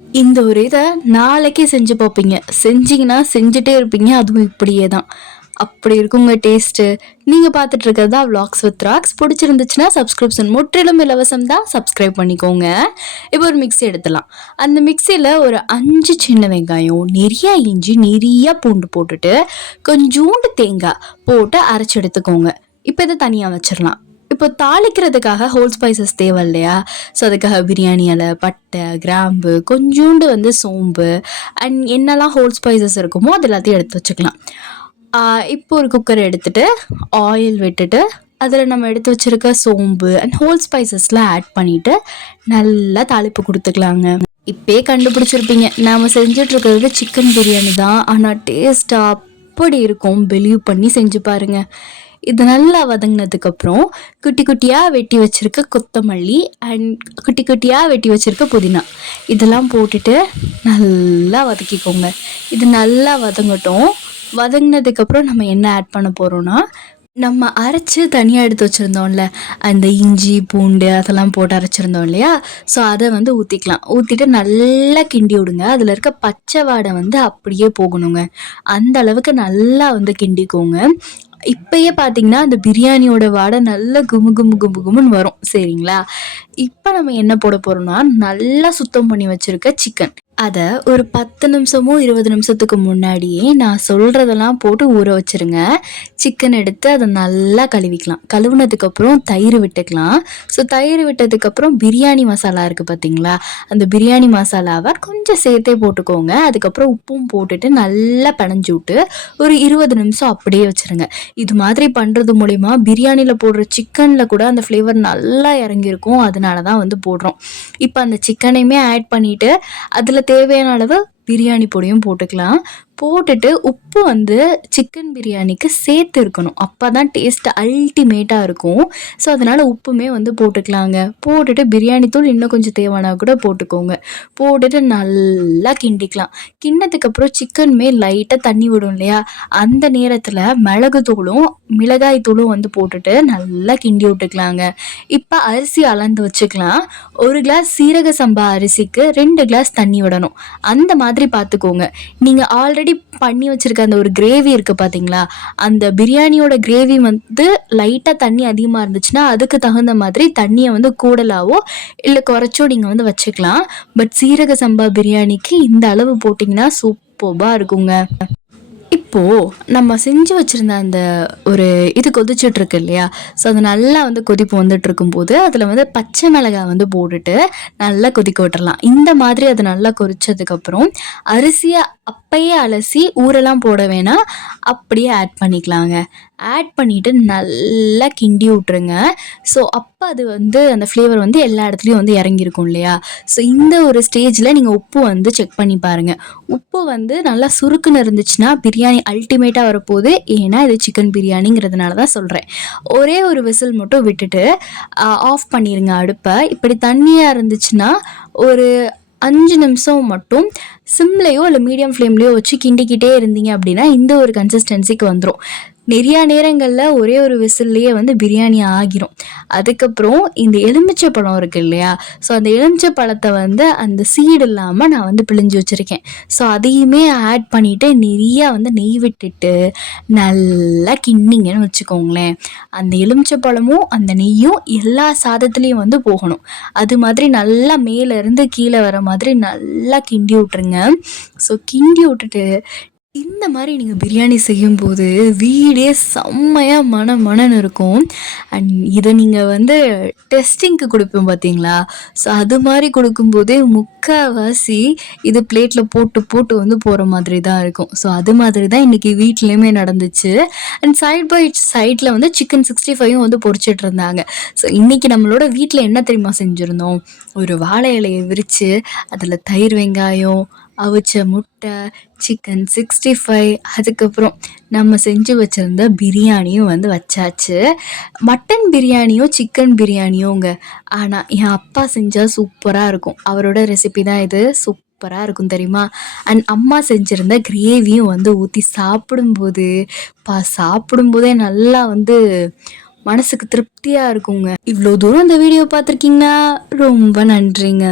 இந்த ஒரு இதை நாளைக்கே செஞ்சு பார்ப்பீங்க. செஞ்சீங்கன்னா செஞ்சுட்டே இருப்பீங்க. அதுவும் இப்படியே தான். அப்படி இருக்குங்க டேஸ்ட்டு. நீங்கள் பார்த்துட்டு இருக்கிறதா விளாக்ஸ் வித் ராக்ஸ். பிடிச்சிருந்துச்சுன்னா சப்ஸ்கிரிப்ஷன் முற்றிலும் இலவசம் தான். சப்ஸ்கிரைப் பண்ணிக்கோங்க. இப்போ ஒரு மிக்ஸி எடுத்துலாம். அந்த மிக்சியில் ஒரு 5 சின்ன வெங்காயம், நிறையா இஞ்சி, நிறையா பூண்டு போட்டுட்டு கொஞ்சோண்டு தேங்காய் போட்டு அரைச்சி எடுத்துக்கோங்க. இப்போ இதை தனியாக வச்சிடலாம். இப்போ தாளிக்கிறதுக்காக ஹோல் ஸ்பைசஸ் தேவை இல்லையா? ஸோ அதுக்காக பிரியாணி இலை, பட்டை, கிராம்பு, கொஞ்சோண்டு சோம்பு அண்ட் என்னெல்லாம் ஹோல் ஸ்பைசஸ் இருக்குமோ அது எல்லாத்தையும் எடுத்து வச்சுக்கலாம். இப்போ ஒரு குக்கர் எடுத்துட்டு ஆயில் விட்டுட்டு அதில் நம்ம எடுத்து வச்சிருக்க சோம்பு அண்ட் ஹோல் ஸ்பைசஸ்லாம் ஆட் பண்ணிவிட்டு நல்லா தாளிப்பு கொடுத்துக்கலாங்க. இப்போயே கண்டுபிடிச்சிருப்பீங்க, நாம் செஞ்சிட்ருக்கிறது சிக்கன் பிரியாணி தான். ஆனால் டேஸ்ட் அப்படி இருக்கும். பிலீவ் பண்ணி செஞ்சு பாருங்கள். இது நல்லா வதங்கினதுக்கப்புறம் குட்டி குட்டியாக வெட்டி வச்சுருக்க கொத்தமல்லி அண்ட் குட்டி குட்டியாக வெட்டி வச்சுருக்க புதினா இதெல்லாம் போட்டுட்டு நல்லா வதக்கிக்கோங்க. இது நல்லா வதங்கட்டும். வதங்கினதுக்கப்புறம் நம்ம என்ன ஆட் பண்ண போகிறோன்னா, நம்ம அரைச்சி தனியாக எடுத்து வச்சுருந்தோம்ல, அந்த இஞ்சி பூண்டு அதெல்லாம் போட்டு அரைச்சிருந்தோம் இல்லையா? ஸோ அதை ஊற்றிக்கலாம். ஊற்றிட்டு நல்லா கிண்டி விடுங்க. அதில் இருக்க பச்சை வாடை அப்படியே போகணுங்க. அந்த அளவுக்கு நல்லா கிண்டிக்கோங்க. இப்பயே பார்த்தீங்கன்னா அந்த பிரியாணியோட வாடை நல்லா குமு குமு குமு குமுன்னு வரும். சரிங்களா? இப்போ நம்ம என்ன போட போகிறோம்னா, நல்லா சுத்தம் பண்ணி வச்சுருக்க சிக்கன் அதை ஒரு 10 நிமிஷமோ 20 நிமிஷத்துக்கு முன்னாடியே நான் சொல்கிறதெல்லாம் போட்டு ஊற வச்சுருங்க. சிக்கன் எடுத்து அதை நல்லா கழுவிக்கலாம். கழுவுனதுக்கப்புறம் தயிர் விட்டுக்கலாம். ஸோ தயிர் விட்டதுக்கப்புறம் பிரியாணி மசாலா இருக்குது பார்த்தீங்களா? அந்த பிரியாணி மசாலாவை கொஞ்சம் சேர்த்தே போட்டுக்கோங்க. அதுக்கப்புறம் உப்பும் போட்டுட்டு நல்லா பிணைஞ்சு விட்டு ஒரு 20 நிமிஷம் அப்படியே வச்சுருங்க. இது மாதிரி பண்ணுறது மூலிமா பிரியாணியில் போடுற சிக்கனில் கூட அந்த ஃப்ளேவர் நல்லா இறங்கியிருக்கும். அதனால தான் போடுறோம். இப்போ அந்த சிக்கனையுமே ஆட் பண்ணிவிட்டு அதில் தேவையான அளவு பிரியாணி பொடியும் போட்டுக்கலாம். போட்டுட்டு உப்பு சிக்கன் பிரியாணிக்கு சேர்த்து இருக்கணும். அப்போ தான் டேஸ்ட் அல்டிமேட்டாக இருக்கும். ஸோ அதனால் உப்புமே போட்டுக்கலாங்க. போட்டுட்டு பிரியாணி தூள் இன்னும் கொஞ்சம் தேவைன்னா கூட போட்டுக்கோங்க. போட்டுட்டு நல்லா கிண்டிக்கலாம். கிண்ணதுக்கப்புறம் சிக்கனுமே லைட்டாக தண்ணி விடும் இல்லையா? அந்த நேரத்தில் மிளகு தூளும் மிளகாய் தூளும் போட்டுட்டு நல்லா கிண்டி விட்டுக்கலாங்க. இப்போ அரிசி அளந்து வச்சுக்கலாம். 1 கிளாஸ் சீரக சம்பா அரிசிக்கு 2 கிளாஸ் தண்ணி விடணும். அந்த மாதிரி பார்த்துக்கோங்க. நீங்கள் ஆல்ரெடி பண்ணி வச்சிருக்க அந்த ஒரு கிரேவி இருக்குது பார்த்தீங்களா? அந்த பிரியாணியோட கிரேவி லைட்டாக தண்ணி அதிகமாக இருந்துச்சுன்னா அதுக்கு தகுந்த மாதிரி தண்ணியை கூடலாவோ இல்லை குறைச்சோ நீங்கள் வச்சுக்கலாம். பட் சீரக சம்பா பிரியாணிக்கு இந்த அளவு போட்டிங்கன்னா சூப்பராக இருக்குங்க. இப்போது நம்ம செஞ்சு வச்சுருந்த அந்த ஒரு இது கொதிச்சுட்ருக்கு இல்லையா? ஸோ அது நல்லா கொதிப்பு வந்துட்டுருக்கும்போது அதில் பச்சை மிளகாய் போட்டுட்டு நல்லா கொதிக்க விட்டுறலாம். இந்த மாதிரி அது நல்லா கொதிச்சதுக்கப்புறம் அரிசியை அப்பயே அலசி ஊரெல்லாம் போட வேணாம், அப்படியே ஆட் பண்ணிக்கலாங்க. ஆட் பண்ணிவிட்டு நல்லா கிண்டி விட்ருங்க. ஸோ அப்போ அது அந்த ஃப்ளேவர் எல்லா இடத்துலையும் இறங்கியிருக்கும் இல்லையா? ஸோ இந்த ஒரு ஸ்டேஜில் நீங்கள் உப்பு செக் பண்ணி பாருங்கள். உப்பு நல்லா சுருக்குன்னு இருந்துச்சுன்னா பிரியாணி அல்டிமேட்டாக வரப்போகுது. ஏன்னா இது சிக்கன் பிரியாணிங்கிறதுனால தான் சொல்கிறேன். ஒரே ஒரு விசில் மட்டும் விட்டுட்டு ஆஃப் பண்ணிடுங்க அடுப்பை. இப்படி தண்ணியாக இருந்துச்சுன்னா ஒரு 5 நிமிஷம் மட்டும் சிம்லேயோ இல்லை மீடியம் ஃப்ளேம்லேயோ வச்சு கிண்டிக்கிட்டே இருந்தீங்க அப்படின்னா இந்த ஒரு கன்சிஸ்டன்சிக்கு வந்துடும். நிறையா நேரங்களில் ஒரே ஒரு விசில்லையே பிரியாணி ஆகிரும். அதுக்கப்புறம் இந்த எலுமிச்சை பழம் இருக்குது இல்லையா? ஸோ அந்த எலுமிச்சை பழத்தை அந்த சீடு இல்லாமல் நான் பிழிஞ்சு வச்சுருக்கேன். ஸோ அதையுமே ஆட் பண்ணிவிட்டு நிறையா நெய் விட்டுட்டு நல்லா கிண்டிங்கன்னு வச்சுக்கோங்களேன். அந்த எலுமிச்சை பழமும் அந்த நெய்யும் எல்லா சாதத்துலேயும் போகணும். அது மாதிரி நல்லா மேலேருந்து கீழே வர மாதிரி நல்லா கிண்டி விட்ருங்க. ஸோ கிண்டி விட்டுட்டு இந்த மாதிரி நீங்கள் பிரியாணி செய்யும்போது வீடே செம்மையாக மணன்னு இருக்கும். அண்ட் இதை நீங்கள் டெஸ்டிங்க்கு கொடுப்போம் பார்த்தீங்களா? ஸோ அது மாதிரி கொடுக்கும்போதே முக்கால்வாசி இது பிளேட்டில் போட்டு போகிற மாதிரி தான் இருக்கும். ஸோ அது மாதிரி தான் இன்றைக்கி வீட்லேயுமே நடந்துச்சு. அண்ட் சைட் பை சைடில் சிக்கன் 65 பொரிச்சிட்டு இருந்தாங்க. ஸோ இன்றைக்கி நம்மளோட வீட்டில் என்ன தெரியுமா செஞ்சுருந்தோம்? ஒரு வாழை இலையை விரித்து அதில் தயிர், வெங்காயம், அவிச்ச முட்டை, சிக்கன் 65, அதுக்கப்புறம் நம்ம செஞ்சு வச்சுருந்த பிரியாணியும் வச்சாச்சு. மட்டன் பிரியாணியோ சிக்கன் பிரியாணியோங்க. ஆனால் என் அப்பா செஞ்சால் சூப்பராக இருக்கும். அவரோட ரெசிபி தான் இது. சூப்பராக இருக்கும் தெரியுமா? அண்ட் அம்மா செஞ்சுருந்த கிரேவியும் ஊற்றி சாப்பிடும்போதே நல்லா மனசுக்கு திருப்தியாக இருக்குங்க. இவ்வளோ தூரம் இந்த வீடியோ பார்த்துருக்கீங்கன்னா ரொம்ப நன்றிங்க.